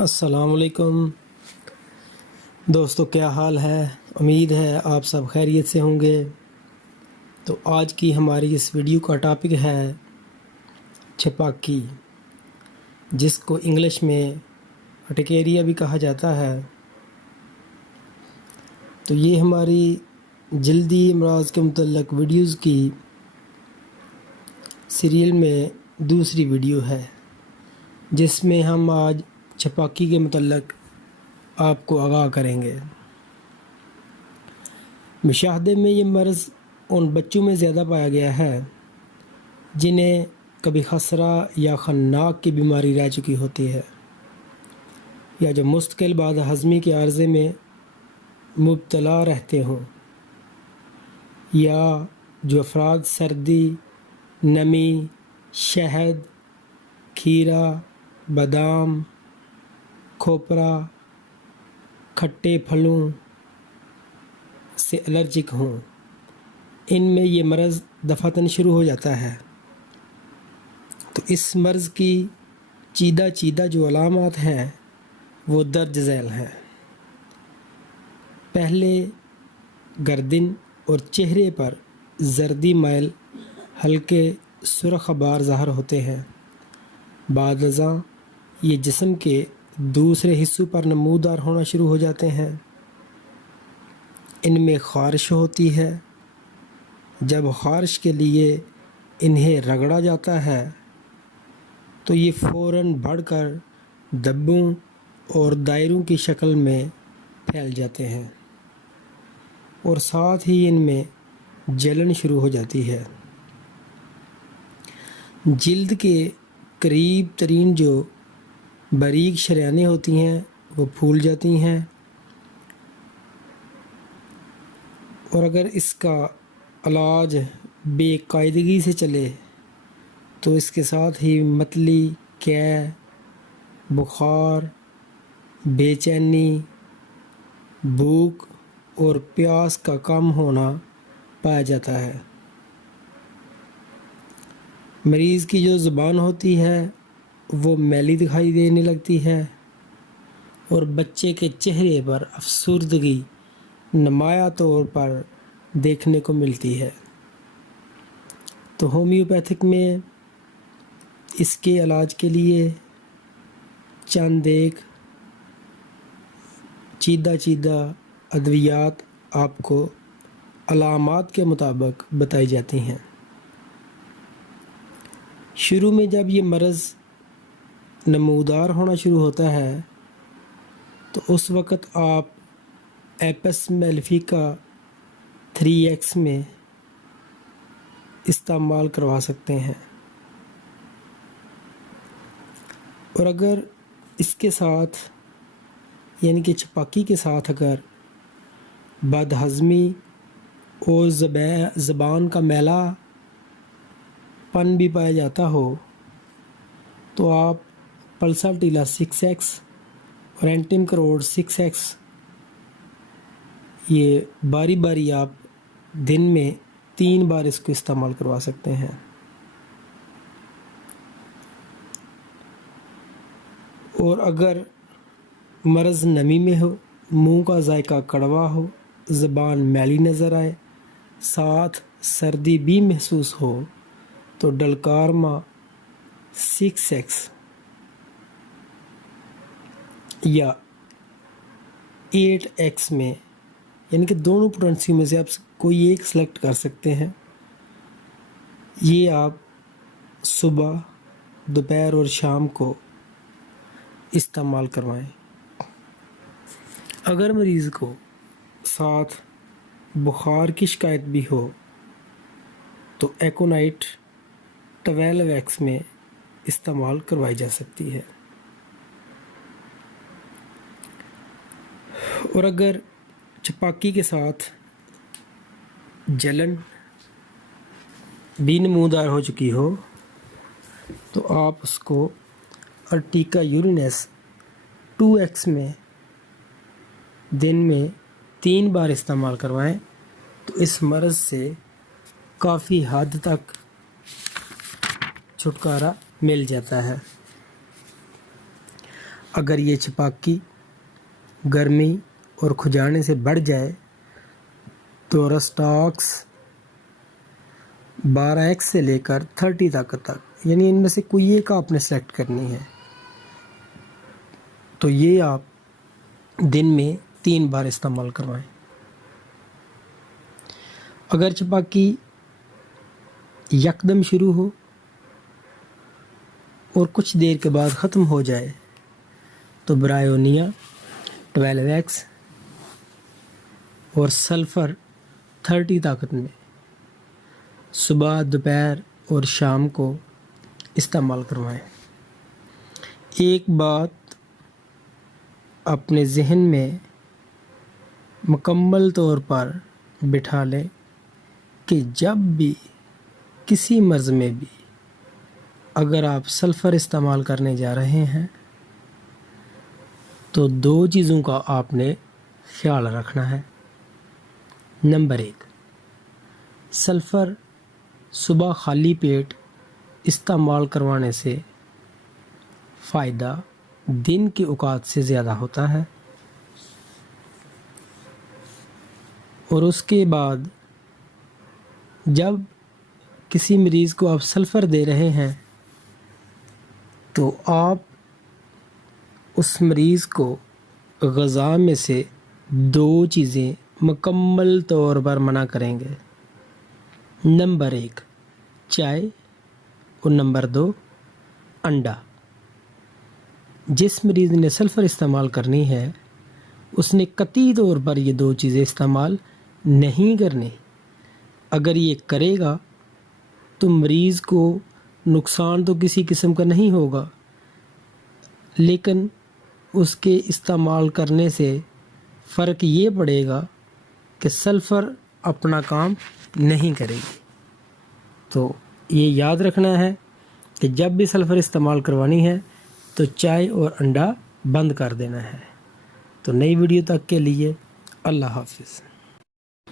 अस्सलाम वालेकुम दोस्तों, क्या हाल है। उम्मीद है आप सब खैरियत से होंगे। तो आज की हमारी इस वीडियो का टॉपिक है छपाकी, जिसको इंग्लिश में अटकेरिया भी कहा जाता है। तो ये हमारी जल्दी अमराज के मुतल्लक वीडियोज़ की सीरियल में दूसरी वीडियो है, जिसमें हम आज छपाकी के मुतल्लक आपको आगाह करेंगे। मुशाहदे में ये मर्ज़ उन बच्चों में ज़्यादा पाया गया है जिन्हें कभी खसरा या खन्नाक की बीमारी रह चुकी होती है, या जो मुस्तकिल बाद हज़मी के आर्ज़े में मुब्तला रहते हों, या जो अफराद सर्दी, नमी, शहद, खीरा, बादाम, खोपरा, खट्टे फलों से एलर्जिक हों। इनमें ये मर्ज़ दफ़ातन शुरू हो जाता है। तो इस मर्ज़ की चीदा जो अलामात हैं वो दर्ज झैल हैं। पहले गर्दन और चेहरे पर जर्दी मैल हल्के सुर्ख बार ज़ाहिर होते हैं। बाद अज़ां ये जिस्म के दूसरे हिस्सों पर नमूदार होना शुरू हो जाते हैं। इनमें ख़ारिश होती है। जब ख़ारिश के लिए इन्हें रगड़ा जाता है तो ये फ़ौरन बढ़कर धब्बों और दायरों की शक्ल में फैल जाते हैं, और साथ ही इनमें जलन शुरू हो जाती है। जिल्द के करीब तरीन जो बारीक शरियानें होती हैं वो फूल जाती हैं, और अगर इसका इलाज बेकायदगी से चले तो इसके साथ ही मतली, कै, बुखार, बेचैनी, भूख और प्यास का कम होना पाया जाता है। मरीज़ की जो ज़ुबान होती है वो मैली दिखाई देने लगती है, और बच्चे के चेहरे पर अफसुर्दगी नुमाया तौर पर देखने को मिलती है। तो होम्योपैथिक में इसके इलाज के लिए चंद एक चीदा अद्वियात आपको अलामात के मुताबिक बताई जाती हैं। शुरू में जब ये मर्ज़ नमूदार होना शुरू होता है तो उस वक़्त आप एपस मेलिफिका 3X में इस्तेमाल करवा सकते हैं। और अगर इसके साथ यानी कि छपाकी के साथ अगर बदहज़मी और ज़बान का मैला पन भी पाया जाता हो तो आप पल्साटीला 6X और एंटिम करोड 6X ये बारी बारी आप दिन में 3 बार इसको इस्तेमाल करवा सकते हैं। और अगर मर्ज़ नमी में हो, मुंह का जायका कड़वा हो, ज़बान मैली नज़र आए, साथ सर्दी भी महसूस हो, तो डलकार्मा 6X या 8X में, यानी कि दोनों पोटेंसी में से आप कोई एक सेलेक्ट कर सकते हैं। ये आप सुबह, दोपहर और शाम को इस्तेमाल करवाएं। अगर मरीज़ को साथ बुखार की शिकायत भी हो तो एकोनाइट 12X में इस्तेमाल करवाई जा सकती है। और अगर छपाकी के साथ जलन भी नमूदार हो चुकी हो तो आप उसको अर्टिका यूरिनस 2X में दिन में 3 बार इस्तेमाल करवाएं तो इस मर्ज़ से काफ़ी हद तक छुटकारा मिल जाता है। अगर ये छपाकी गर्मी और खुजाने से बढ़ जाए तो रस्टॉक्स 12x से लेकर 30 तक यानी इनमें से कोई एक आपने सेलेक्ट करनी है। तो ये आप दिन में 3 बार इस्तेमाल करवाएं। अगर छपाकी यकदम शुरू हो और कुछ देर के बाद ख़त्म हो जाए तो ब्रायोनिया 12x और सल्फ़र 30 ताकत में सुबह, दोपहर और शाम को इस्तेमाल करवाएं। एक बात अपने जहन में मुकम्मल तौर पर बिठा लें कि जब भी किसी मर्ज़ में भी अगर आप सल्फ़र इस्तेमाल करने जा रहे हैं तो 2 चीज़ों का आपने ख्याल रखना है। नंबर 1, सल्फ़र सुबह खाली पेट इस्तेमाल करवाने से फ़ायदा दिन के औकात से ज़्यादा होता है। और उसके बाद जब किसी मरीज़ को आप सल्फ़र दे रहे हैं तो आप उस मरीज़ को ग़ज़ा में से 2 चीज़ें मुकम्मल तौर पर मना करेंगे। नंबर 1 चाय और नंबर 2 अंडा। जिस मरीज़ ने सल्फ़र इस्तेमाल करनी है उसने कतई तौर पर ये 2 चीज़ें इस्तेमाल नहीं करनी। अगर ये करेगा तो मरीज़ को नुकसान तो किसी किस्म का नहीं होगा, लेकिन उसके इस्तेमाल करने से फ़र्क ये पड़ेगा कि सल्फ़र अपना काम नहीं करेगी। तो ये याद रखना है कि जब भी सल्फ़र इस्तेमाल करवानी है तो चाय और अंडा बंद कर देना है। तो नई वीडियो तक के लिए अल्लाह हाफ़िज़।